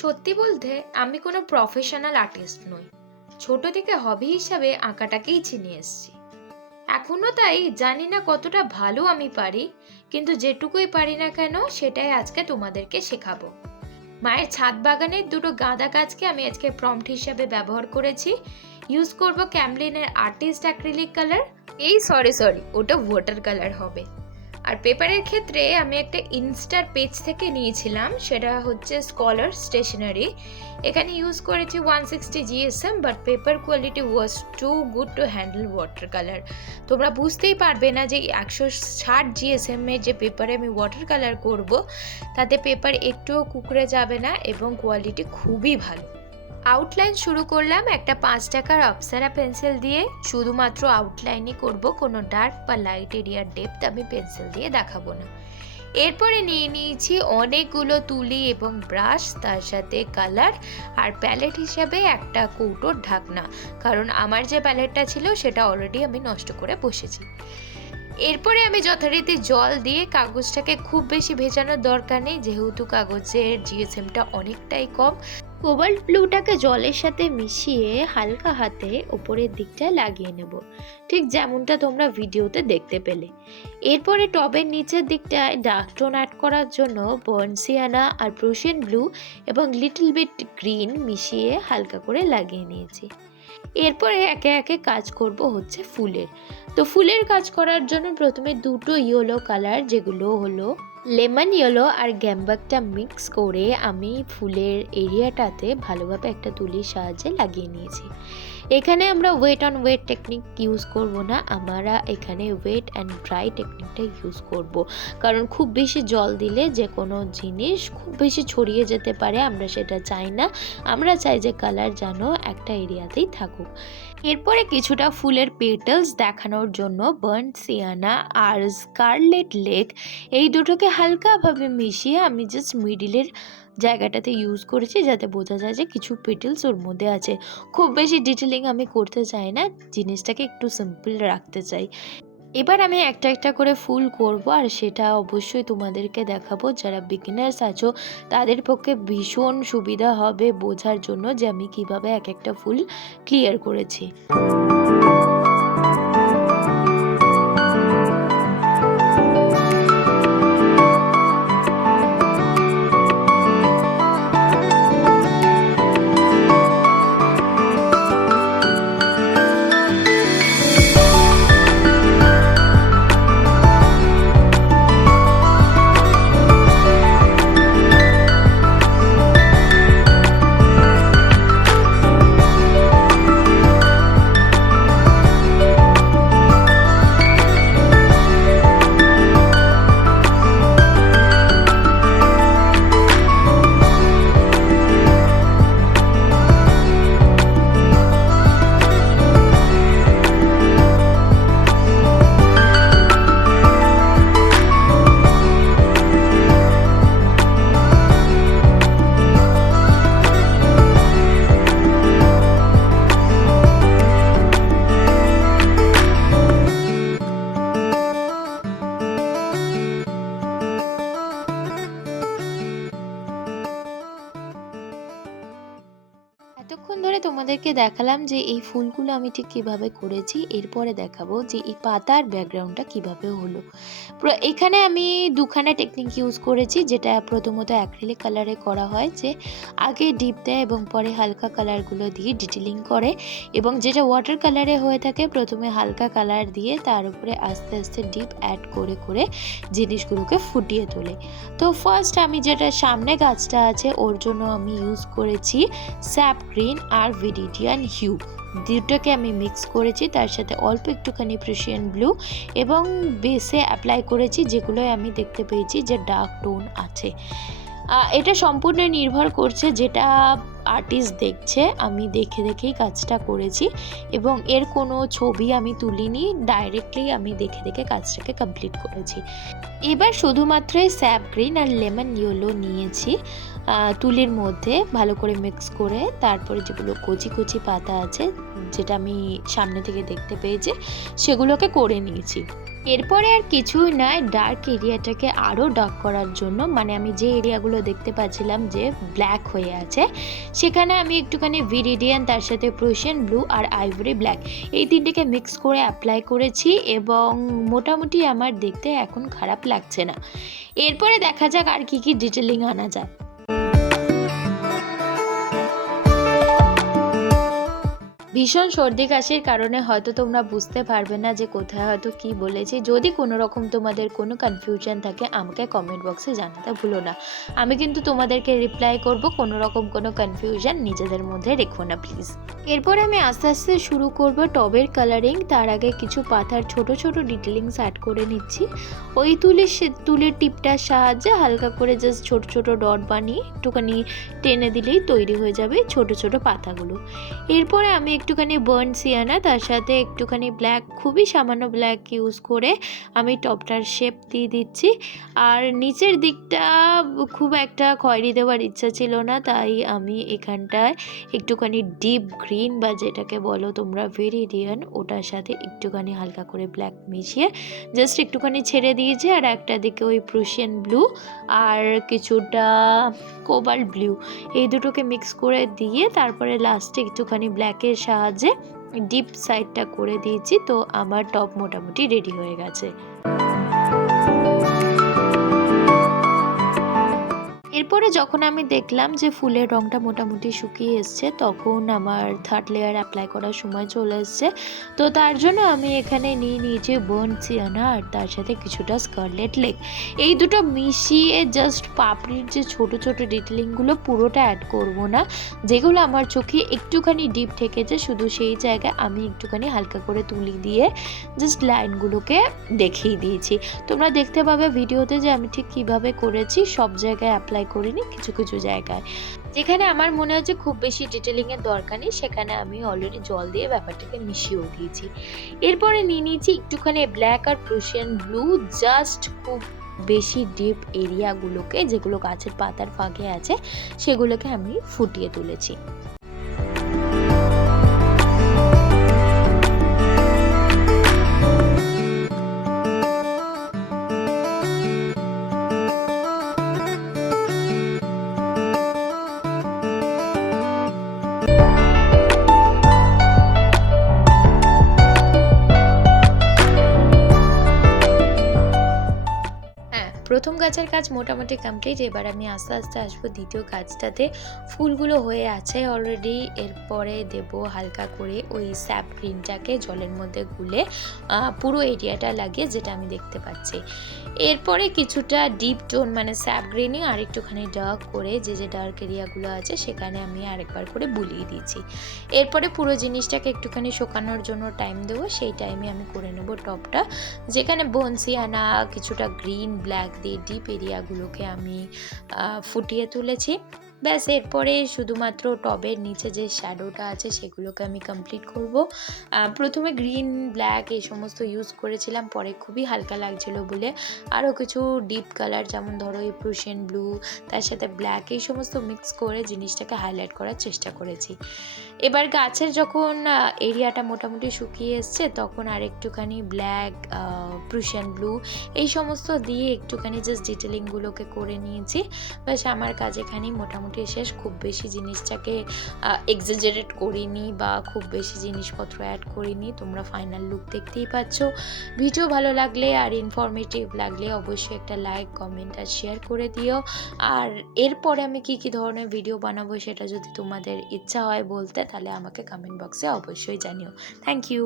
সত্যি বলতে আমি কোনো প্রফেশনাল আর্টিস্ট নই। ছোট থেকে হবি হিসাবে আঁকাটাকেই চিনে এসেছি। এখনো তাই জানি না কতটা ভালো আমি পারি, কিন্তু যেটুকুই পারি না কেন সেটাই আজকে তোমাদেরকে শেখাবো। মায়ের ছাদ বাগানের দুটো গাঁদা গাছকে আমি আজকে প্রম্পট হিসাবে ব্যবহার করেছি। ইউজ করব ক্যামলিনের আর্টিস্ট অ্যাক্রিলিক কালার। সরি, ওটা ওয়াটার কালার হবে। আর পেপারের ক্ষেত্রে আমি একটা ইনস্টার পেজ থেকে নিয়েছিলাম, সেটা হচ্ছে স্কলার স্টেশনারি। এখানে ইউজ করেছি 160 GSM, but paper quality was too good to handle water colour. তোমরা বুঝতেই পারবে না যে 160 GSM এর যে পেপারে আমি ওয়াটার কালার করব, তাতে পেপার একটুও কুকড়ে যাবে না এবং কোয়ালিটি খুবই ভালো। আউটলাইন শুরু করলাম একটা 5 টাকার অপ্সরা পেন্সিল দিয়ে। শুধুমাত্র আউটলাইনই করব, কোনো ডার্ক বা লাইট এরিয়ার ডেপথ আমি পেন্সিল দিয়ে দেখাবো না। এরপরে নিয়ে নিয়েছি অনেকগুলো তুলি এবং ব্রাশ, তার সাথে কালার আর প্যালেট হিসাবে একটা কৌটোর ঢাকনা, কারণ আমার যে প্যালেটটা ছিল সেটা অলরেডি আমি নষ্ট করে বসেছি। এরপরে আমি যথারীতি জল দিয়ে কাগজটাকে খুব বেশি ভেজানোর দরকার নেই, যেহেতু কাগজের জিএসএমটা অনেকটাই কম। কোবাল্ট ব্লুটাকে জলের সাথে মিশিয়ে হালকা হাতে উপরের দিকটা লাগিয়ে নেব, ঠিক যেমনটা তোমরা ভিডিওতে দেখতে পেলে। এরপরে টবের নিচের দিকটায় ডার্ক টোন অ্যাড করার জন্য বার্ন সিয়ানা আর প্রুশিয়ান ব্লু এবং লিটল বিট গ্রিন মিশিয়ে হালকা করে লাগিয়ে নিয়েছি। এরপরে একে একে কাজ করব হচ্ছে ফুলের। তো ফুলের কাজ করার জন্য প্রথমে দুটো ইয়েলো কালার, যেগুলো হলো লেমন ইয়েলো আর গ্যাম্বাকটা মিক্স করে আমি ফুলের এরিয়াটাতে ভালোভাবে একটা তুলির সাহায্যে লাগিয়ে নিয়েছি। এখানে আমরা wet on wet technique use করব না, আমরা এখানে ওয়েট অ্যান্ড ড্রাই টেকনিকটা ইউজ করব, কারণ খুব বেশি জল দিলে যে কোনো জিনিস খুব বেশি ছড়িয়ে যেতে পারে, আমরা সেটা চাই না। আমরা চাই যে কালার যেন একটা এরিয়াতেই থাকুক। এরপরে কিছুটা ফুলের পেটালস দেখানোর জন্য বার্ন সিয়ানা আর স্কারলেট লেক এই দুটোকে হালকাভাবে মিশিয়ে আমি জাস্ট মিডিলের জায়গাটাতে ইউজ করেছি, যাতে বোঝা যায় যে কিছু পেটেলস ওর মধ্যে আছে। খুব বেশি ডিটেলিং আমি করতে চাই না, জিনিসটাকে একটু সিম্পল রাখতে চাই। এবার আমি একটা একটা করে ফুল করব, আর সেটা অবশ্যই তোমাদেরকে দেখাবো। যারা বিগিনার্স আছো তাদের পক্ষে ভীষণ সুবিধা হবে বোঝার জন্য যে আমি কিভাবে এক একটা ফুল ক্লিয়ার করেছি। এতক্ষণ ধরে তোমাদেরকে দেখালাম যে এই ফুলগুলো আমি ঠিক কিভাবে করেছি, এরপরে দেখাবো যে এই পাতার ব্যাকগ্রাউন্ডটা কিভাবে হলো। এখানে আমি দুখানা টেকনিক ইউজ করেছি, যেটা প্রথমত অ্যাক্রিলিক কালারে করা হয়, যে আগে ডিপ দেয় এবং পরে হালকা কালারগুলো দিয়ে ডিটেলিং করে, এবং যেটা ওয়াটার কালারে হয়ে থাকে প্রথমে হালকা কালার দিয়ে তার উপরে আস্তে আস্তে ডিপ অ্যাড করে করে জিনিসগুলোকে ফুটিয়ে তোলে। তো ফার্স্ট আমি যেটা সামনে গাছটা আছে ওর জন্য আমি ইউজ করেছি স্যাপ গ্রিন আর ভিডিডিয়ান হিউ, দুটোকে আমি মিক্স করেছি, তার সাথে অল্প একটুখানি প্রুশিয়ান ব্লু এবং বেসে অ্যাপ্লাই করেছি, যেগুলোই আমি দেখতে পেয়েছি যে ডার্ক টোন আছে। এটা সম্পূর্ণ নির্ভর করছে যেটা আর্টিস্ট দেখছে, আমি দেখে দেখেই কাজটা করেছি এবং এর কোনো ছবি আমি তুলিনি, ডাইরেক্টলি আমি দেখে দেখে কাজটাকে কমপ্লিট করেছি। এবার শুধুমাত্র স্যাপ গ্রিন আর লেমন ইয়েলো নিয়েছি, তুলির মধ্যে ভালো করে মিক্স করে তারপরে যেগুলো কচি কচি পাতা আছে, যেটা আমি সামনে থেকে দেখতে পেয়েছি, সেগুলোকে করে নিয়েছি। এরপরে আর কিছুই নয়, ডার্ক এরিয়াটাকে আরও ডার্ক করার জন্য, মানে আমি যে এরিয়াগুলো দেখতে পাচ্ছিলাম যে ব্ল্যাক হয়ে আছে, সেখানে আমি একটুখানি ভিরিডিয়ান, তার সাথে প্রুশিয়ান ব্লু আর আইভরি ব্ল্যাক, এই তিনটেকে মিক্স করে অ্যাপ্লাই করেছি এবং মোটামুটি আমার দেখতে এখন খারাপ লাগছে না। এরপরে দেখা যাক আর কি কি ডিটেলিং আনা যায়। ভীষণ সর্দি কাশির কারণে হয়তো তোমরা বুঝতে পারবে না যে কোথায় হয়তো কি বলেছি। যদি কোনো রকম তোমাদের কোনো কনফিউশন থাকে আমাকে কমেন্ট বক্সে জানাতে ভুলো না। আমি কিন্তু তোমাদেরকে রিপ্লাই করব, কোনো রকম কোনো কনফিউশন নিজেদের মধ্যে রেখো না প্লিজ। এরপর আমি আস্তে আস্তে শুরু করব টবের কালারিং। তার আগে কিছু পাতার ছোট ছোট ডিটেলিংস অ্যাড করে নিচ্ছি। ওই তুলের টিপটার সাহায্যে হালকা করে জাস্ট ছোট ছোট ডট বানিয়ে একটুখানি টেনে দিলেই তৈরি হয়ে যাবে ছোট ছোট পাতাগুলো। এরপরে আমি একটুখানি বার্ন সিয়ানা, তার সাথে একটুখানি ব্ল্যাক, খুবই সামান্য ব্ল্যাক ইউজ করে আমি টপটার শেপ দিয়ে দিচ্ছি। আর নিচের দিকটা খুব একটা খয়েরি দেওয়ার ইচ্ছা ছিল না, তাই আমি এখানটায় একটুখানি ডিপ গ্রিন বা যেটাকে বলো তোমরা ভেরিডিয়ান, ওটার সাথে একটুখানি হালকা করে ব্ল্যাক মিশিয়ে জাস্ট একটুখানি ছেড়ে দিয়েছি। আর একটা দিকে ওই প্রুশিয়ান ব্লু আর কিছুটা কোবাল্ট ব্লু, এই দুটোকে মিক্স করে দিয়ে তারপরে লাস্টে একটুখানি ব্ল্যাকের সাহায্যে ডিপ সাইডটা করে দিয়েছি। তো আমার টপ মোটামুটি রেডি হয়ে গেছে। এরপরে যখন আমি দেখলাম যে ফুলের রঙটা মোটামুটি শুকিয়ে এসছে, তখন আমার থার্ড লেয়ার অ্যাপ্লাই করার সময় চলে এসছে। তো তার জন্য আমি এখানে নিয়ে নিয়েছি বার্ন সিয়ানা আর তার সাথে কিছুটা স্কারলেট লেক। এই দুটো মিশিয়ে জাস্ট পাপড়ির যে ছোট ছোট ডিটেলিংগুলো পুরোটা অ্যাড করব না, যেগুলো আমার চোখে একটুখানি ডিপ ঠেকেছে শুধু সেই জায়গায় আমি একটুখানি হালকা করে তুলি দিয়ে জাস্ট লাইনগুলোকে দেখিয়ে দিয়েছি। তোমরা দেখতে পাবে ভিডিওতে যে আমি ঠিক কিভাবে করেছি। সব জায়গায় অ্যাপ্লাই করিনি, কিছু কিছু জায়গায় যেখানে আমার মনে হচ্ছে খুব বেশি ডিটেলিং এর দরকার নেই সেখানে আমি অলরেডি জল দিয়ে ব্যাপারটাকে মিশিয়েও দিয়েছি। এরপরে নিয়ে নিয়েছি একটুখানি ব্ল্যাক আর প্রুশিয়ান ব্লু, জাস্ট খুব বেশি ডিপ এরিয়াগুলোকে, যেগুলো গাছের পাতার ফাঁকে আছে, সেগুলোকে আমি ফুটিয়ে তুলেছি। প্রথম গাছের কাজ মোটামুটি কমপ্লিট। এবার আমি আস্তে আস্তে আসবো দ্বিতীয় কাজটাতে। ফুলগুলো হয়ে আছে অলরেডি। এরপরে দেব হালকা করে ওই স্যাপ গ্রিনটাকে জলের মধ্যে গুলে পুরো এরিয়াটা লাগিয়ে, যেটা আমি দেখতে পাচ্ছি। এরপরে কিছুটা ডিপ টোন মানে স্যাপ গ্রিনে আর একটুখানি ডার্ক করে যে ডার্ক এরিয়াগুলো আছে সেখানে আমি আরেকবার করে বুলিয়ে দিয়েছি। এরপরে পুরো জিনিসটাকে একটুখানি শুকানোর জন্য টাইম দেবো। সেই টাইমে আমি করে নেব টপটা, যেখানে বনসিয়ানা কিছুটা গ্রিন ব্ল্যাক দিয়ে ডিপ এরিয়াগুলোকে আমি ফুটিয়ে তুলেছি। ব্যাস, এরপরে শুধুমাত্র টবের নিচে যে শ্যাডোটা আছে সেগুলোকে আমি কমপ্লিট করব। প্রথমে গ্রিন ব্ল্যাক এই সমস্ত ইউজ করেছিলাম, পরে খুবই হালকা লাগছিল বলে আরও কিছু ডিপ কালার, যেমন ধরো এই প্রুশিয়ান ব্লু তার সাথে ব্ল্যাক, এই সমস্ত মিক্স করে জিনিসটাকে হাইলাইট করার চেষ্টা করেছি। এবার গাছের যখন এরিয়াটা মোটামুটি শুকিয়ে এসছে তখন আর একটুখানি ব্ল্যাক, প্রুশিয়ান ব্লু এই সমস্ত দিয়ে একটুখানি জাস্ট ডিটেলিংগুলোকে করে নিয়েছি। ব্যাস, আমার কাজ এখানেই মোটামুটি শেষ। খুব বেশি জিনিসটাকে এক্সাজারেট করিনি বা খুব বেশি জিনিসপত্র অ্যাড করিনি। তোমরা ফাইনাল লুক দেখতেই পাচ্ছ। ভিডিও ভালো লাগলে আর ইনফরমেটিভ লাগলে অবশ্যই একটা লাইক, কমেন্ট আর শেয়ার করে দিও। আর এরপরে আমি কি কি ধরনের ভিডিও বানাবো সেটা যদি তোমাদের ইচ্ছা হয় বলতে, তাহলে আমাকে কমেন্ট বক্সে অবশ্যই জানিও। Thank you.